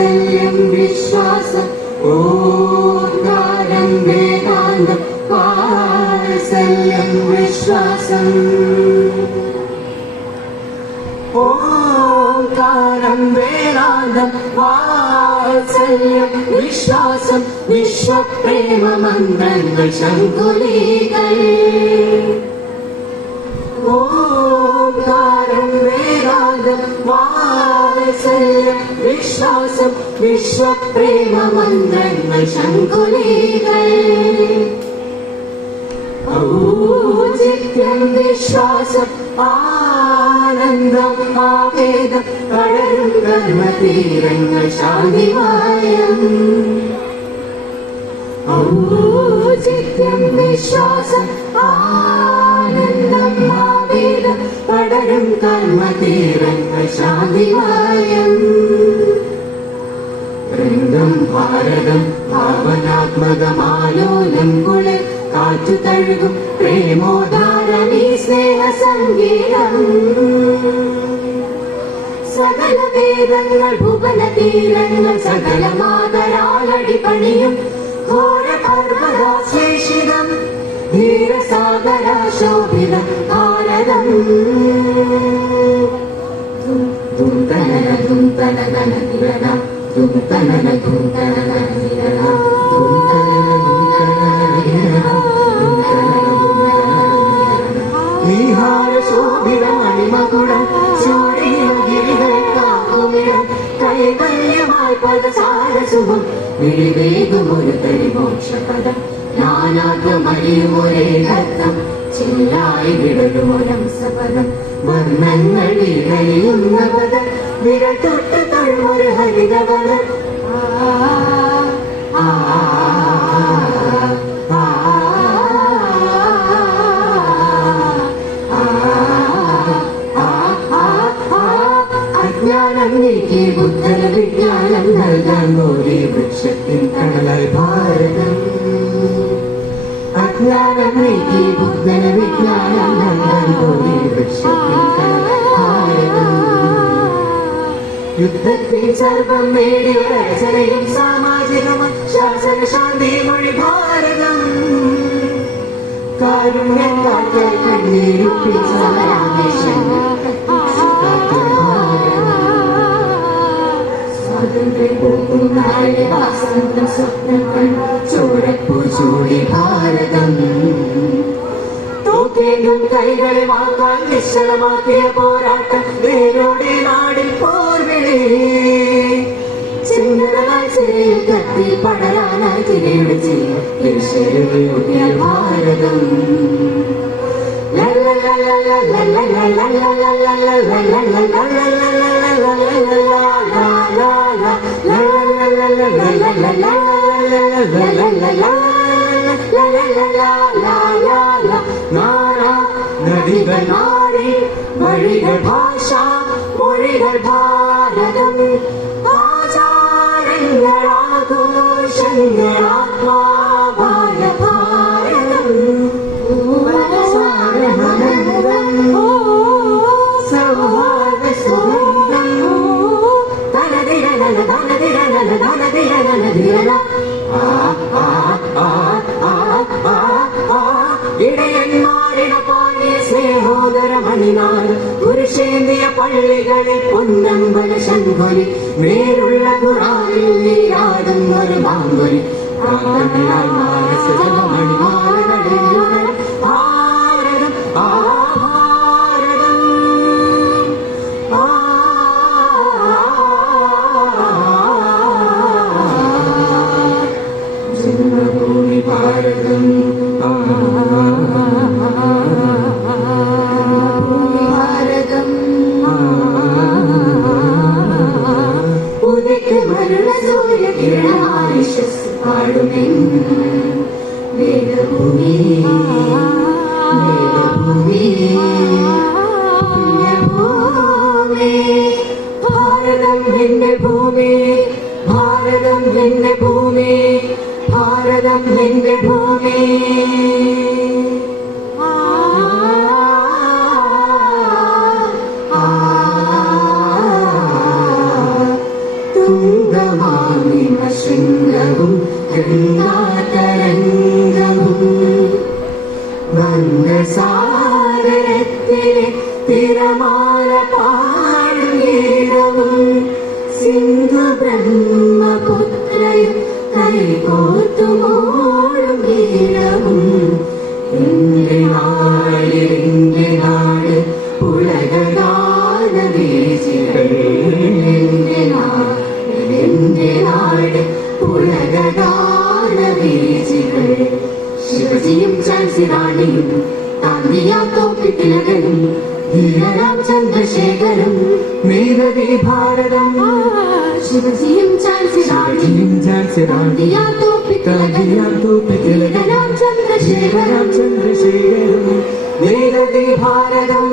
വാത്സല്യം വിശ്വാസം ഓംകാരം വേദാന്തം വാത്സല്യം വിശ്വാസം ഓംകാരം വേദാന്തം വാത്സല്യം വിശ്വാസം വിശ്വപ്രേമ മന്ത്രങ്ങൾ ശംഖുലീകൾ ഓംകാരം വേദാന്തം വാത്സല്യം വിശ്വാസം വിശ്വപ്രേമ മന്ത്രങ്ങൾ ശംഖുലീകൾ ഔചിത്യം വിശ്വാസം ആനന്ദം ആവേദം പടരും കർമ്മതീരങ്ങൾ ശാന്തിമയം ഔചിത്യം വിശ്വാസം ആനന്ദം ആവേദം പടരും കർമ്മതീരങ്ങൾ ശാന്തിമയം വൃന്ദം ഭാരതം ഭാവനാത്മകമാലോലം കുളിർ കാറ്റു തഴുകും പ്രേമോദാരണീ സ്നേഹ സംഗീതം സകല വേദങ്ങൾ ഭുവന തീരങ്ങൾ സകല മാതരാലടി പണിയും ഘോര പർവ്വതാശ്ലേഷിതം ധീരസാഗരാശോഭിതം ഭാരതം തുന്തനന തുന്തനന തിരണ തുന്തനന തുന്തനന തിരണ മണിമകുടം ചൂടിയ ഗിരികൾ കാക്കുമിടം കൈവല്യമായി പദസാരസുഖം വിളിവേകുമൊരു തരി മോക്ഷപദം ജ്ഞാനാത്മമറിയുമൊരേ അർത്ഥം ചില്ലായി വിടരുമൊരംസപദം വർണ്ണങ്ങൾ വിളയുന്ന പദം വിരൽ തൊട്ട് തഴുമൊരു ഹരിതപദം നീക്കി ബുദ്ധന വിജ്ഞാനം നൽകാൻ മോദി വൃക്ഷത്തിൻ തണലായി ഭാരതം അജ്ഞാനം നീക്കി ബുദ്ധന വിജ്ഞാനം നൽകാൻ മോദി വൃക്ഷത്തിൻ തണലായി ഭാരതം യുദ്ധത്തിൽ സർവം നേടിയ രചനയും സാമാജികവും ശാസന ശാന്തി മൊഴി ഭാരതം കാരുണ്യം കാറ്റൽ കണ്ണീരുപ്പിച്ച രാമേശ്വരൻ വാസന്തം സ്വപ്നങ്ങൾ ചോരപ്പൂ ചൂടി ഭാരതം തോക്കേണ്ടും കൈകളെ വാങ്ങാൻ നിശ്ചലമാക്കിയ പോരാട്ടം വേരോടെ നാടിൽ പോർവിളി ചിന്തകളായി ചിരയിൽ കത്തി പടരാനായി തിരയുടെ ചിരിയ ഭാരതം നദികൾ നാടി വഴികൾ ഭാഷ മൊഴികൾ ഭാരതം ആചാരങ്ങൾ ആഘോഷങ്ങൾ ആത്മാവായ ഭാരതം സൗഹാർദ്ദ സുഗന്ധം ധനധിരന ധനധിരന ധനധിരന ഇടയന്മാരിട പാടിയ സ്നേഹോദര മണിനാട് പുരുഷേന്ദിയ പള്ളികളിൽ പൊന്നമ്പല ശങ്കൊലി നേരുള്ള ഖുർആനിൽ നീരാടുന്നൊരു ബാങ്കൊലി മണിമാലകളിൽ ഭാരതം ഭാരതം ജന്മഭൂമി ഭാരതം ഭാരതം ഉദിക്ക് മരുള സൂര്യകിരണമായി പാടുമെൻ വേദഭൂമി വേദഭൂമി പുണ്യഭൂമി ഭാരതം എന്റെ ഭൂമി ഭാരതം എന്റെ ഭൂമി ഭാരതം എന്റെ ഭൂമി ശൃംഗവും ഗംഗാതരംഗവും വന്ദസാഗരത്തിലെ തിരമാല പാടുകീടവും സിന്ധു ബ്രഹ്മപുത്രയും കൈകോത്തുമോടും ഗീടവും എന്റെ നാട് പുലകാന വീശികൾ എന്റെ നാട് പുലകാന വീശികൾ ശിവജിയും ചാൻസിറാണിയും താന്തിയാ തോപ്പിട്ടിലകനും ധീരരാം ചന്ദ്രശേഖരം മേധവി ഭാരതം ശിവജിയും ചാൻസിറാണിയും താന്തിയാ തോപ്പിട്ടിലകനും ചന്ദ്രശേഖരം മേധവി ഭാരതം